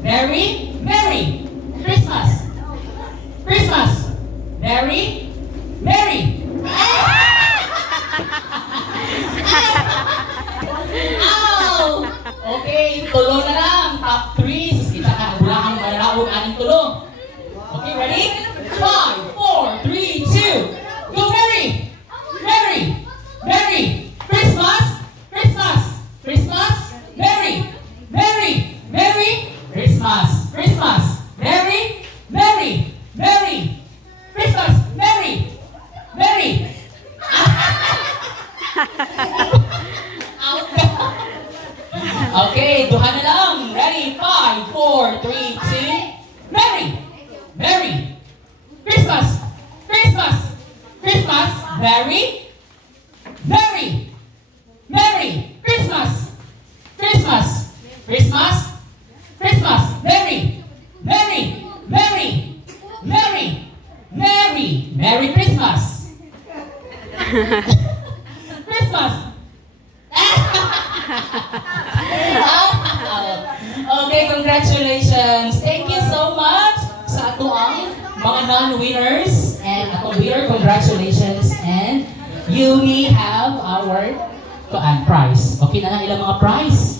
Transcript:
Merry, Merry Christmas. Christmas. Merry, Merry. Ow! Okay, tulo na lang. Top 3. Kita ka, bulangan mananawag aning tulo. Okay, ready? 5, 4, 3, 2. Go, Merry! Merry! Merry! Christmas! Christmas! Christmas! Merry! Merry! Merry! Christmas! Christmas! Merry! Merry! Merry! Christmas! Merry! Merry! Okay, duha na lang. Ready? 5, 4, 3, 2. Merry! Merry! Christmas! Christmas! Christmas! Merry! Merry! Merry! Christmas! Christmas! Christmas! Christmas! Merry! Merry! Merry! Merry! Merry! Merry Christmas! Christmas! Okay, congratulations! Thank you so much sa ato ang mga non-winners and ato winner, congratulations, and you may have our prize. Okay na lang ilang mga prize.